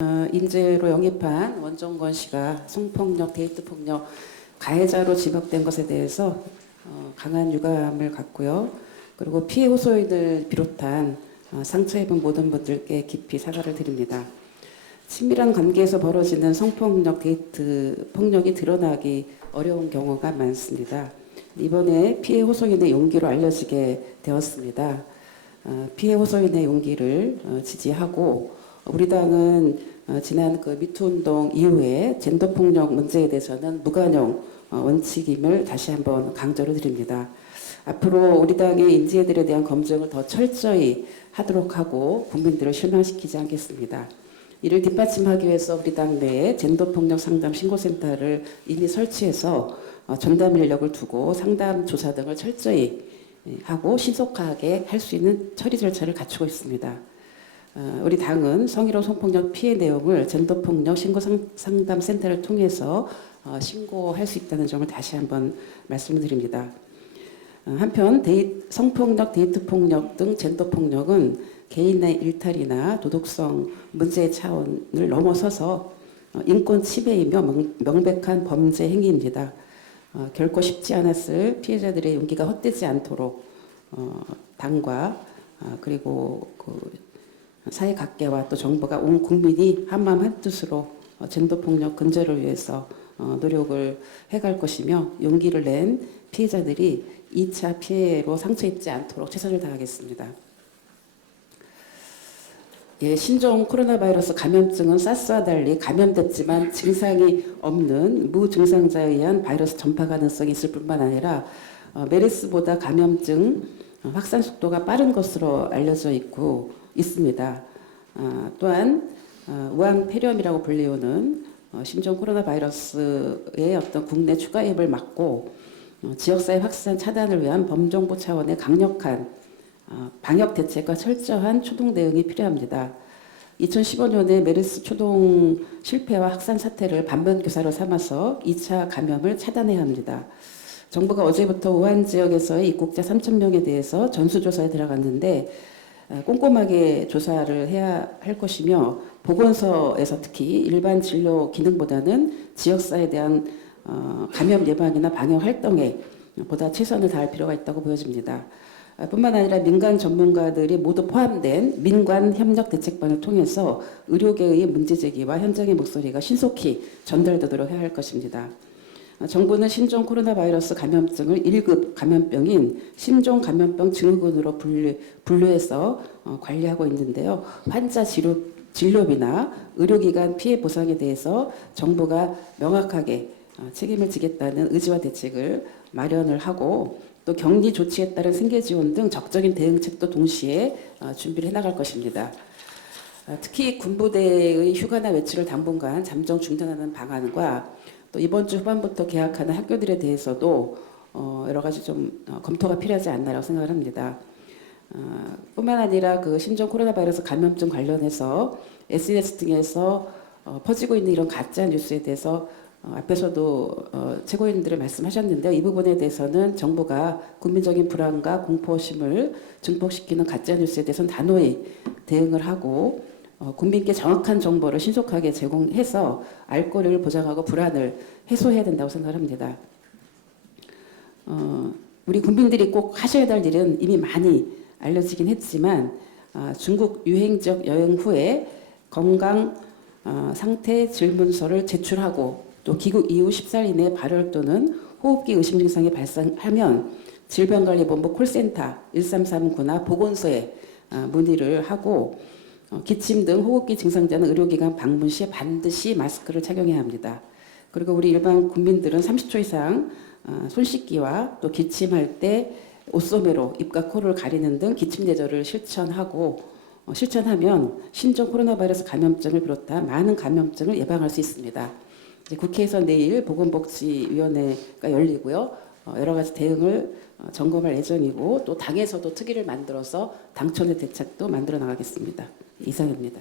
인재로 영입한 원종건 씨가 성폭력, 데이트폭력 가해자로 지목된 것에 대해서 강한 유감을 갖고요. 그리고 피해 호소인을 비롯한 상처 입은 모든 분들께 깊이 사과를 드립니다. 친밀한 관계에서 벌어지는 성폭력, 데이트 폭력이 드러나기 어려운 경우가 많습니다. 이번에 피해 호소인의 용기로 알려지게 되었습니다. 피해 호소인의 용기를 지지하고 우리 당은 지난 그 미투 운동 이후에 젠더 폭력 문제에 대해서는 무관용 원칙임을 다시 한번 강조를 드립니다. 앞으로 우리 당의 인재들에 대한 검증을 더 철저히 하도록 하고 국민들을 실망시키지 않겠습니다. 이를 뒷받침하기 위해서 우리 당 내에 젠더 폭력 상담 신고센터를 이미 설치해서 전담 인력을 두고 상담 조사 등을 철저히 하고 신속하게 할 수 있는 처리 절차를 갖추고 있습니다. 우리 당은 성희롱 성폭력 피해 내용을 젠더폭력 신고 상담 센터를 통해서 신고할 수 있다는 점을 다시 한번 말씀을 드립니다. 한편 성폭력, 데이트폭력 등 젠더폭력은 개인의 일탈이나 도덕성 문제의 차원을 넘어서서 인권 침해이며 명백한 범죄 행위입니다. 결코 쉽지 않았을 피해자들의 용기가 헛되지 않도록 당과 그리고 사회 각계와 또 정부가 온 국민이 한마음 한뜻으로 젠더폭력 근절을 위해서 노력을 해갈 것이며 용기를 낸 피해자들이 2차 피해로 상처 입지 않도록 최선을 다하겠습니다. 예, 신종 코로나 바이러스 감염증은 사스와 달리 감염됐지만 증상이 없는 무증상자에 의한 바이러스 전파 가능성이 있을 뿐만 아니라 메르스보다 감염증 확산 속도가 빠른 것으로 알려져 있습니다. 또한 우한 폐렴이라고 불리우는 신종 코로나 바이러스의 어떤 국내 추가입을 막고 지역사회 확산 차단을 위한 범정부 차원의 강력한 방역 대책과 철저한 초동 대응이 필요합니다. 2015년에 메르스 초동 실패와 확산 사태를 반면교사로 삼아서 2차 감염을 차단해야 합니다. 정부가 어제부터 우한 지역에서의 입국자 3,000명에 대해서 전수조사에 들어갔는데 꼼꼼하게 조사를 해야 할 것이며 보건소에서 특히 일반 진료 기능보다는 지역사회에 대한 감염 예방이나 방역 활동에 보다 최선을 다할 필요가 있다고 보여집니다. 뿐만 아니라 민간 전문가들이 모두 포함된 민관 협력 대책반을 통해서 의료계의 문제제기와 현장의 목소리가 신속히 전달되도록 해야 할 것입니다. 정부는 신종 코로나 바이러스 감염증을 1급 감염병인 신종 감염병 증후군으로 분류해서 관리하고 있는데요. 환자 진료비나 의료기관 피해 보상에 대해서 정부가 명확하게 책임을 지겠다는 의지와 대책을 마련을 하고 또 격리 조치에 따른 생계 지원 등 적극적인 대응책도 동시에 준비를 해나갈 것입니다. 특히 군부대의 휴가나 외출을 당분간 잠정 중단하는 방안과 또 이번 주 후반부터 개학하는 학교들에 대해서도 여러 가지 좀 검토가 필요하지 않나라고 생각을 합니다. 뿐만 아니라 그 신종 코로나 바이러스 감염증 관련해서 SNS 등에서 퍼지고 있는 이런 가짜 뉴스에 대해서 앞에서도 최고위원들이 말씀하셨는데요. 이 부분에 대해서는 정부가 국민적인 불안과 공포심을 증폭시키는 가짜 뉴스에 대해서는 단호히 대응을 하고 국민께 정확한 정보를 신속하게 제공해서 알 권리를 보장하고 불안을 해소해야 된다고 생각합니다. 우리 국민들이 꼭 하셔야 될 일은 이미 많이 알려지긴 했지만 중국 유행 지역 여행 후에 건강 상태 질문서를 제출하고 또 귀국 이후 14일 이내에 발열 또는 호흡기 의심 증상이 발생하면 질병관리본부 콜센터 1339나 보건소에 문의를 하고 기침 등 호흡기 증상자는 의료기관 방문 시에 반드시 마스크를 착용해야 합니다. 그리고 우리 일반 국민들은 30초 이상 손 씻기와 또 기침할 때 옷소매로 입과 코를 가리는 등 기침 예절을 실천하면 신종 코로나 바이러스 감염증을 비롯한 많은 감염증을 예방할 수 있습니다. 국회에서 내일 보건복지위원회가 열리고요. 여러 가지 대응을 점검할 예정이고 또 당에서도 특위를 만들어서 당초의 대책도 만들어 나가겠습니다. 이상입니다.